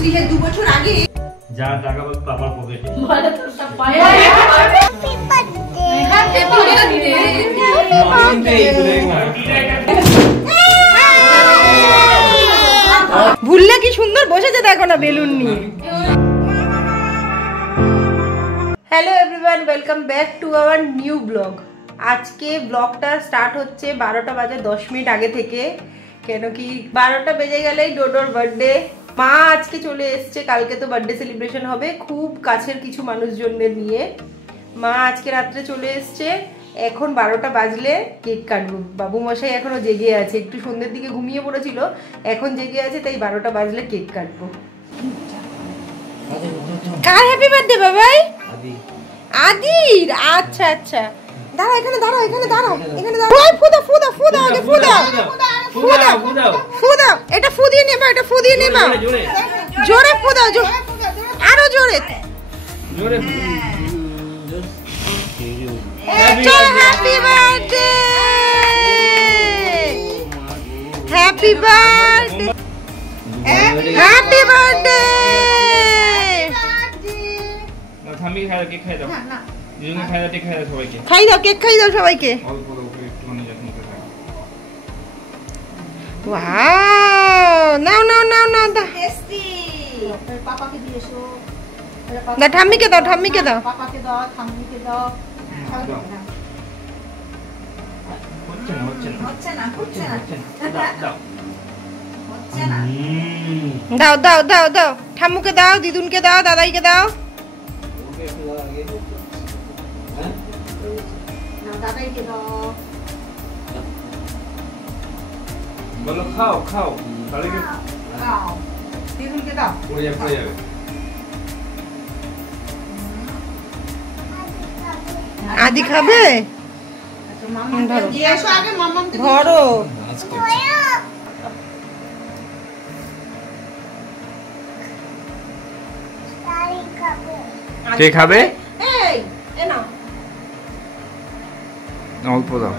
করছিস 2 বছর আগে? যা টাকা বল পাপার পকেটে। বলে তো সব পায়। Happy birthday. ভুললে কি সুন্দর বসেছে দেখো না বেলুন নিয়ে। Hello everyone, welcome back to our new blog. আজকে ব্লগটা স্টার্ট হচ্ছে 12টা বাজে 10 মিনিট আগে থেকে, কেন কি 12টা বেজে গেলেই ডোডোর বার্থডে। মা আজকে চলে এসছে, কালকে তো বার্থডে সেলিব্রেশন হবে খুব কাছের কিছু মানুষজনদের নিয়ে। মা আজকে রাত্রে চলে এসছে, এখন 12টা বাজলে কেক কাটবো। বাবু মশাই এখনো জেগে আছে, একটু সন্ধ্যের দিকে ঘুমিয়ে পড়েছিল, এখন জেগে আছে, তাই 12টা বাজলে কেক কাটবো। কার হ্যাপি বার্থডে বাবাই? আদির। আচ্ছা আচ্ছা, দাঁড়া এখানে দাঁড়াও, এখানে দাঁড়াও, এখানে দাঁড়াও। ফুদা ফুদা ফুদা আগে ফুদা ফুদা ফুদা। এটা ফুদিয়ে নেবা, এটা ফুদিয়ে নেবা, জোরে ফুদাও, আরো জোরে জোরে। Happy birthday, happy birthday, happy birthday. থামি খাই কেক খাই দাও, দুজনে খাই দাও, কেক খাই দাও সবাইকে, খাই দাও, কেক খাই দাও সবাইকে। অল্প দাও একটুখানি যত্ন করে খাও। ওয়াও, নাও নাও নাও নাও, দা টেস্টি। পাপাকে দিয়েছো, দা ঠাম্মিকে দাও, ঠাম্মিকে দাও, পাপাকে দাও, ঠাম্মিকে দাও। হচ্ছে না হচ্ছে না হচ্ছে না হচ্ছে না, দাও হচ্ছে না। দাও দাও দাও দাও, ঠাম্মুকে দাও, দিদুনকে দাও, দাদাইকে দাও। দাদাইকে দাও, বলো খাও খাও, তাহলে কি দাও, দিদুনকে দাও। পড়ে যাবে পড়ে যাবে। আদি খাবে? ধরো কে খাবে? এই এ নাও, অল্প দাও।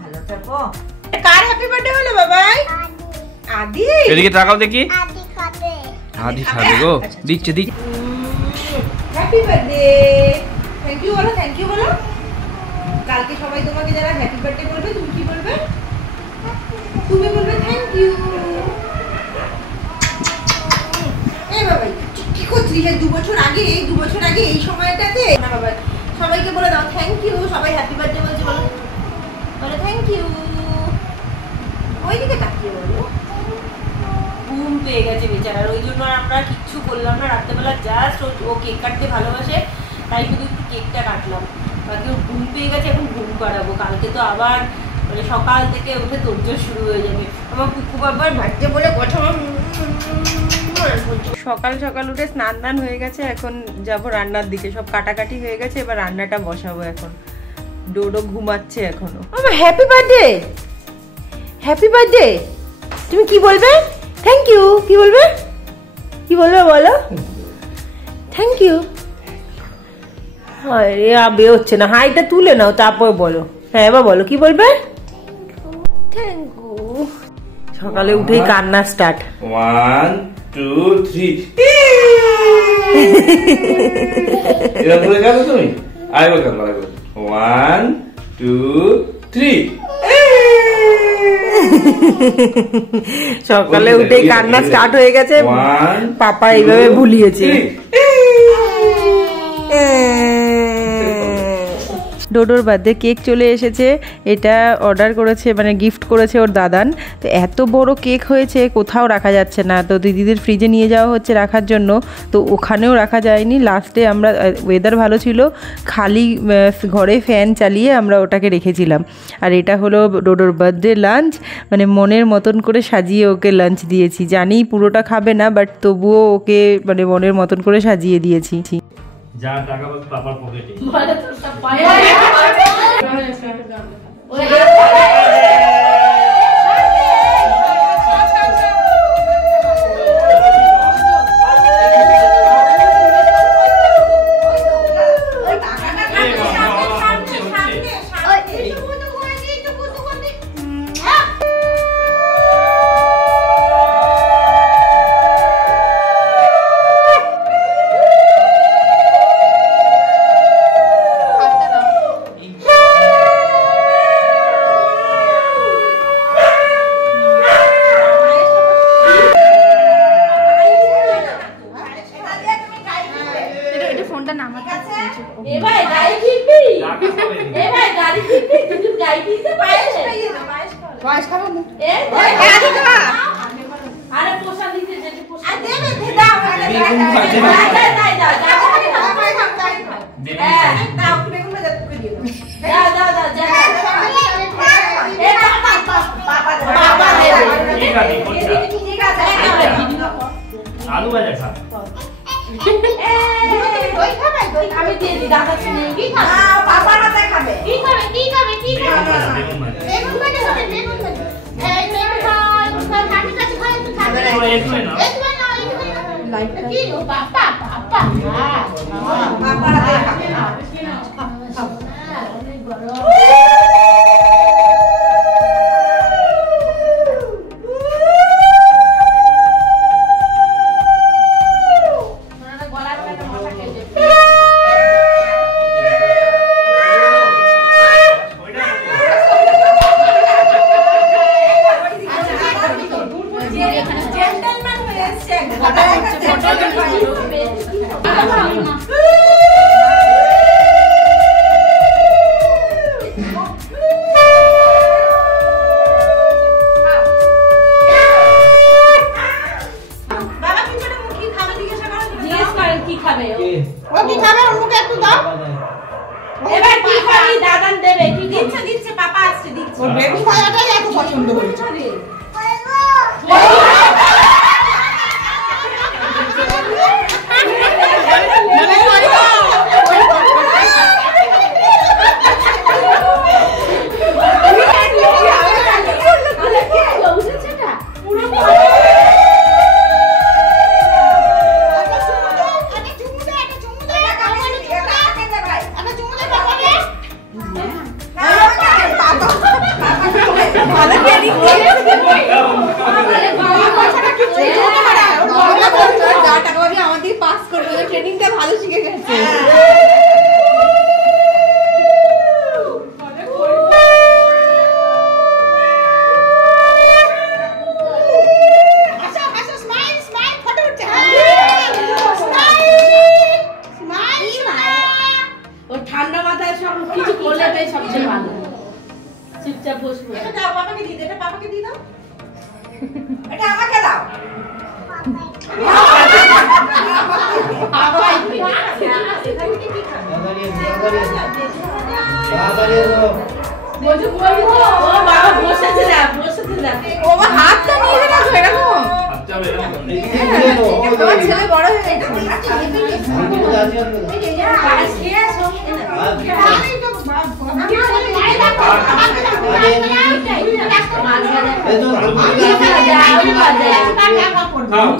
ভালো থাকো। কার হ্যাপি বার্থডে হলো বাবাই? আদি। এদিকে তাকাও দেখি। আদি খাবে গো, দিচ্ছে দিচ্ছে। হ্যাপি বার্থডে, থ্যাংক ইউ বলো, থ্যাংক ইউ বলো। কালকে সবাই তোমাকে যারা হ্যাপি বার্থডে বলবে, তুমি কি বলবে? তুমি বলবে থ্যাংক ইউ। এই বাবাই কি করছিস 2 বছর আগে? 2 বছর আগে এই সময়টাতে না বাবা, সবাইকে বলে দাও থ্যাংক ইউ। সবাই হ্যাপি বার্থডে বলছে, বলো বলো থ্যাংক ইউ। ওইদিকে তাকিয়ে বলো। ঘুম পেয়ে গেছে বেচারার, ওই জন্য আমরা কিচ্ছু করলাম না রাত্রেবেলা, জাস্ট ও কেক কাটতে ভালোবাসে তাই শুধু একটু কেকটা কাটলাম। বাকি ও ঘুম পেয়ে গেছে, এখন ঘুম পাড়াবো। কালকে তো আবার মানে সকাল থেকে উঠে তোড়জোড় শুরু হয়ে যাবে। আমার কুকু বাবার বাড়িতে বলে কথা। সকাল সকাল উঠে স্নান টান হয়ে গেছে, এখন যাবো রান্নার দিকে। সব কাটাকাটি হয়ে গেছে, এবার রান্নাটা বসাবো। এখন ডোডো ঘুমাচ্ছে এখনো। আমার হ্যাপি বার্থডে, হ্যাপি বার্থডে। তুমি কি বলবে? Thank you. কি বলবে? কি বলবে বলো? Thank you. আরে আবে হচ্ছে না, হাইটা তুলে নাও তারপর বলো। হ্যাঁ এবার বলো, কি বলবে? Thank you. সকালে উঠেই কান্না স্টার্ট। 1 2 3 এরা বলে গেল তুমি? আরেকবার কান্না, আরেকবার। 1 2 3। সকালে উঠেই কান্না স্টার্ট হয়ে গেছে, পাপা এইভাবে ভুলিয়েছে। ডোডোর বার্থডে কেক চলে এসেছে, এটা অর্ডার করেছে মানে গিফট করেছে ওর দাদান। তো এত বড় কেক হয়েছে, কোথাও রাখা যাচ্ছে না, তো দিদিদের ফ্রিজে নিয়ে যাওয়া হচ্ছে রাখার জন্য, তো ওখানেও রাখা যায়নি। লাস্টে আমরা, ওয়েদার ভালো ছিল, খালি ঘরে ফ্যান চালিয়ে আমরা ওটাকে রেখেছিলাম। আর এটা হলো ডোডোর বার্থডে লাঞ্চ, মানে মনের মতন করে সাজিয়ে ওকে লাঞ্চ দিয়েছি। জানি পুরোটা খাবে না, বাট তবুও ওকে মানে মনের মতন করে সাজিয়ে দিয়েছি। যা টাকা বল পাপার পকেটে। বলে তো সব পায়। ফোনটা নামাতে এ ভাই গাড়ি কিনবি এ ভাই গাড়ি কিনবি তুই গাড়ি কিনতে পারিস বয়স খাবো না আরে পোষা দিতে যেতে পোষা আর দেবে দাও দাও বেগুন ভাজা তোকে দিয়ে দাও এ বাবা ঠিক আছে আলু ভাজা খা দই খাবে দই আমি দিয়ে দিই দাদা শুনে কি খাবে বাবা হাতে খাবে কি খাবে বেগুন ভাজা হবে বেগুন ভাজা এই বেগুন ভাই কাটি কাটি খাই একটু খাবে একটু না একটু না লাইটটা কি বাবা বাবা হাতে খাবে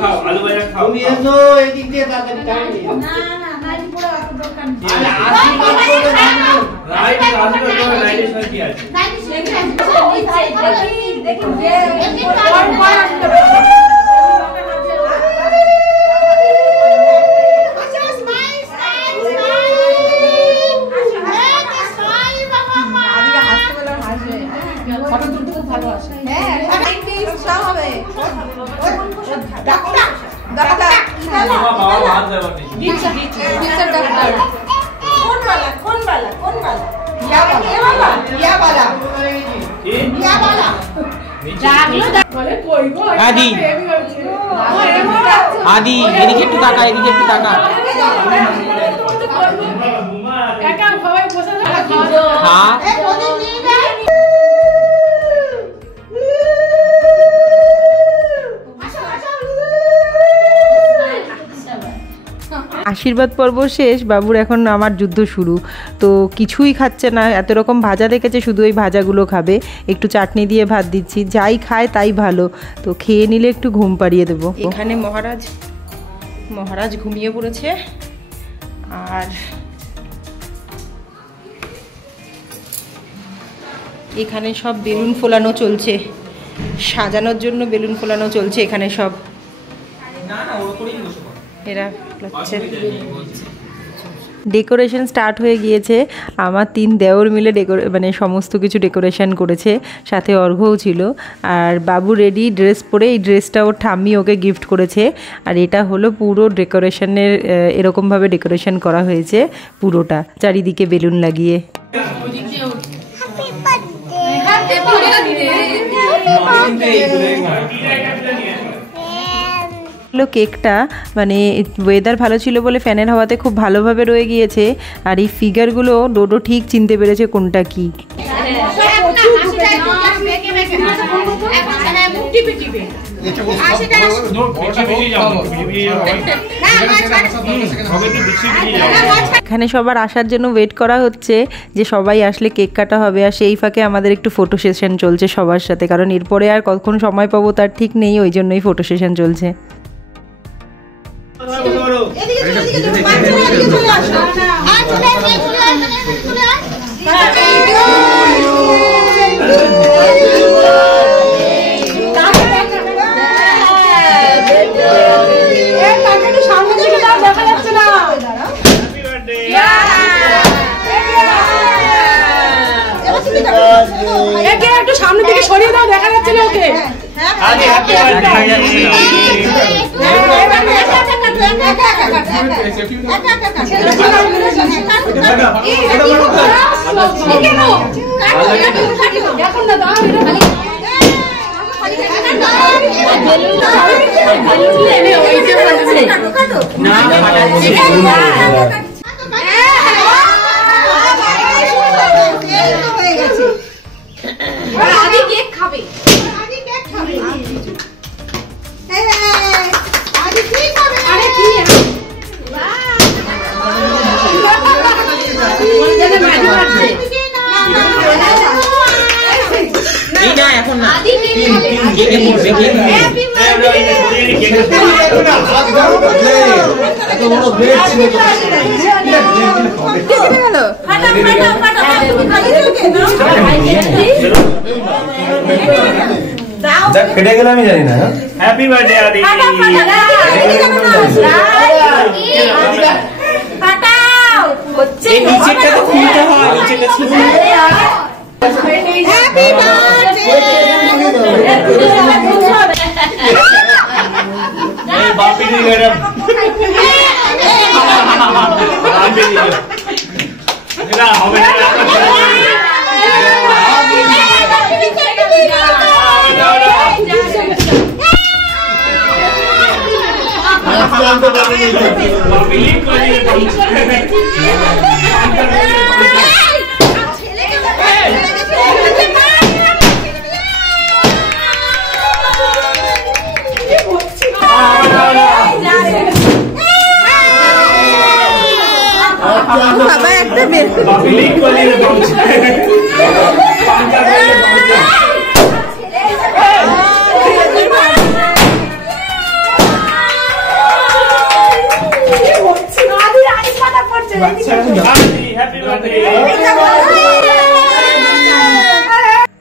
খাও আলু ভাজা খাও তুমি এসো এদিক দিয়ে তাড়াতাড়ি টাইম না না নাইটি পুরো এত দরকার নেই রাইট আজকে তো লাইটে শান্তি আছে নাইটি শেখে দেখুন যে আদি আদি এদিকে একটু তাকা এদিকে একটু তাকা হ্যাঁ আশীর্বাদ পর্ব শেষ, বাবুর এখন আমার যুদ্ধ শুরু। তো কিছুই খাচ্ছে না, এত রকম ভাজা দেখেছে, শুধু ওই ভাজাগুলো খাবে। একটু চাটনি দিয়ে ভাত দিচ্ছি, যাই খায় তাই ভালো। তো খেয়ে নিলে একটু ঘুম পাড়িয়ে দেবো। এখানে মহারাজ ঘুমিয়ে পড়েছে। আর এখানে সব বেলুন ফোলানো চলছে, সাজানোর জন্য বেলুন ফোলানো চলছে এখানে সব। এরা ডেকোরেশন স্টার্ট হয়ে গিয়েছে। আমার 3 দেওর মিলে মানে সমস্ত কিছু ডেকোরেশন করেছে, সাথে অর্ঘ্যও ছিল। আর বাবু রেডি ড্রেস পরে, এই ড্রেসটা ওর ঠাম্মি ওকে গিফট করেছে। আর এটা হলো পুরো ডেকোরেশনের, এরকমভাবে ডেকোরেশন করা হয়েছে পুরোটা, চারিদিকে বেলুন লাগিয়ে। কেকটা মানে ওয়েদার ভালো ছিল বলে ফ্যানের হাওয়াতে খুব ভালোভাবে রয়ে গিয়েছে। আর এই ফিগারগুলো ডোডো ঠিক চিনতে পেরেছে কোনটা কি। এখানে সবার আসার জন্য ওয়েট করা হচ্ছে যে সবাই আসলে কেক কাটা হবে। আর সেই ফাঁকে আমাদের একটু ফটো সেশন চলছে সবার সাথে, কারণ এরপরে আর কখন সময় পাবো তার ঠিক নেই, ওই জন্যই ফটো সেশন চলছে। একটু সামনে থেকে সরিয়ে দাও, দেখা যাচ্ছে না ওকে। ফেটে গেলে আমি জানি না। হ্যাপি বার্থডে আদি। নিচেটা তো খুলতে হয়, নিচেটা ছিল। বাপি দি ম্যাডাম এটা হবে না।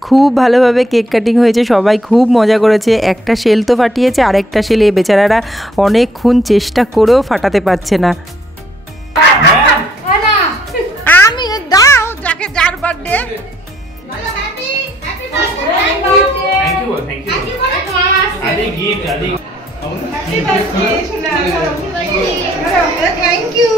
খুব ভালোভাবে কেক কাটিং হয়েছে, সবাই খুব মজা করেছে। একটা শেল তো ফাটিয়েছে, আরেকটা শেল এই বেচারারা অনেকক্ষণ চেষ্টা করেও ফাটাতে পারছে না। আমি দাও যাকে যার বার্থডে আদি গিফট আদি। থ্যাংক ইউ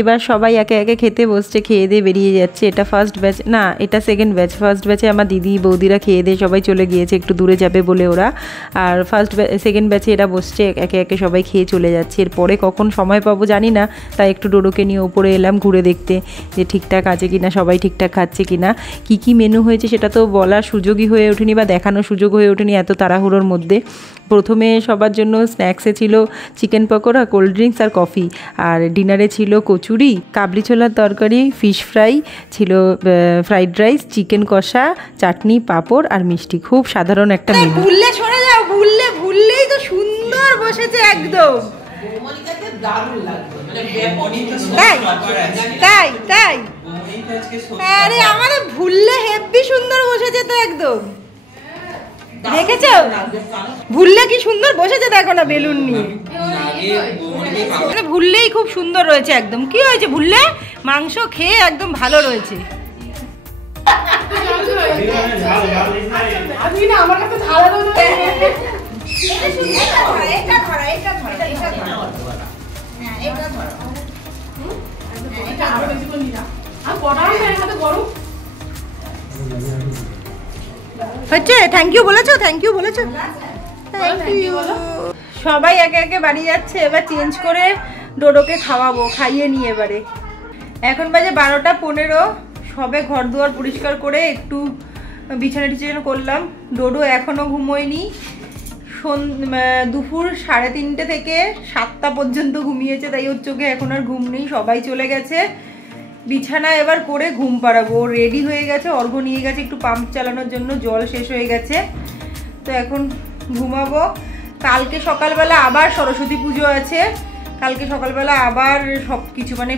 এবার সবাই একে একে খেতে বসছে, খেয়ে দিয়ে বেরিয়ে যাচ্ছে। এটা ফার্স্ট ব্যাচ না, এটা সেকেন্ড ব্যাচ। ফার্স্ট ব্যাচে আমার দিদি বৌদিরা খেয়ে দিয়ে সবাই চলে গিয়েছে, একটু দূরে যাবে বলে ওরা। আর সেকেন্ড ব্যাচে এরা বসছে, একে একে সবাই খেয়ে চলে যাচ্ছে। এরপরে কখন সময় পাবো জানি না, তাই একটু ডোডোকে নিয়ে ওপরে এলাম ঘুরে দেখতে যে ঠিকঠাক আছে কিনা, সবাই ঠিকঠাক খাচ্ছে কিনা। কি কি মেনু হয়েছে সেটা তো বলার সুযোগই হয়ে ওঠেনি বা দেখানোর সুযোগ হয়ে ওঠেনি এত তাড়াহুড়োর মধ্যে। প্রথমে সবার জন্য স্ন্যাক্সে ছিল চিকেন পকোড়া, কোল্ড ড্রিঙ্কস আর কফি। আর ডিনারে ছিল কচুরি, কাবলি ছোলার তরকারি, ফিশ ফ্রাই, ছিল ফ্রাইড রাইস, চিকেন কষা, চাটনি, পাঁপড় আর মিষ্টি। খুব সাধারণ একটা মেনু। ভুললে সরে যাও, ভুললেই তো সুন্দর বসেছে একদম। দারুণ লাগবে। তাই তাই তাই আরে আমাদের ভুললে হেব্বি সুন্দর বসেছে তো একদম দেখেছো ভুললে কি সুন্দর বসেছে দেখো না বেলুন নিয়ে মানে ভুললেই খুব সুন্দর রয়েছে একদম কি হয়েছে ভুললে মাংস খেয়ে একদম ভালো রয়েছে আমি না আমার কাছে ধারালো হচ্ছে থ্যাংক ইউ বলেছো থ্যাংক ইউ বলেছো সবাই একে একে বাড়ি যাচ্ছে এবার চেঞ্জ করে ডোডোকে খাওয়াবো খাইয়ে নিয়ে এবারে এখন বাজে 12:15 সবে ঘর দুয়ার পরিষ্কার করে একটু বিছানা টিছানা করলাম ডোডো এখনো ঘুমোয়নি দুপুর 3:30 থেকে 7টা পর্যন্ত ঘুমিয়েছে তাই ওর চোখে এখন আর ঘুম নেই সবাই চলে গেছে বিছানা এবার করে ঘুম পাড়াবো রেডি হয়ে গেছে অর্ঘ নিয়ে গেছে একটু পাম্প চালানোর জন্য জল শেষ হয়ে গেছে তো এখন ঘুমাবো কালকে সকালবেলা আবার সরস্বতী পুজো আছে কালকে সকালবেলা আবার সব কিছু মানে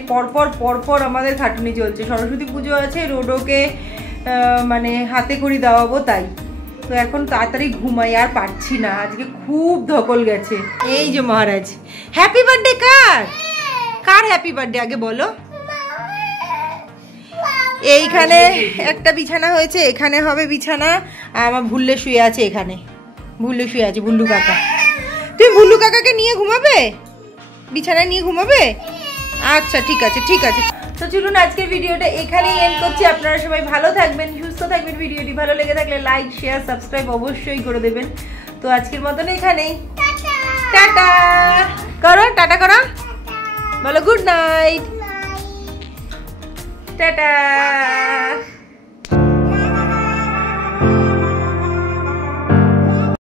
পরপর আমাদের খাটুনি চলছে সরস্বতী পুজো আছে রোডোকে মানে হাতে খড়ি দেওয়াবো তাই তো এখন তাড়াতাড়ি ঘুমাই আর পারছি না আজকে খুব ধকল গেছে এই যে মহারাজ হ্যাপি বার্থডে কার হ্যাপি বার্থডে আগে বলো এইখানে একটা বিছানা হয়েছে এখানে হবে বিছানা আর আমার ভুল্লে শুয়ে আছে এখানে ভুল্লে শুয়ে আছে ভুল্লু কাকা তুমি ভুল্লু কাকাকে নিয়ে ঘুমাবে বিছানায় নিয়ে ঘুমাবে আচ্ছা ঠিক আছে তো চলুন আজকের ভিডিওটা এখানেই এন্ড করছি আপনারা সবাই ভালো থাকবেন সুস্থ থাকবেন ভিডিওটি ভালো লেগে থাকলে লাইক শেয়ার সাবস্ক্রাইব অবশ্যই করে দেবেন তো আজকের মতন এখানেই টাটা করো টাটা করো বলো গুড নাইট টাটা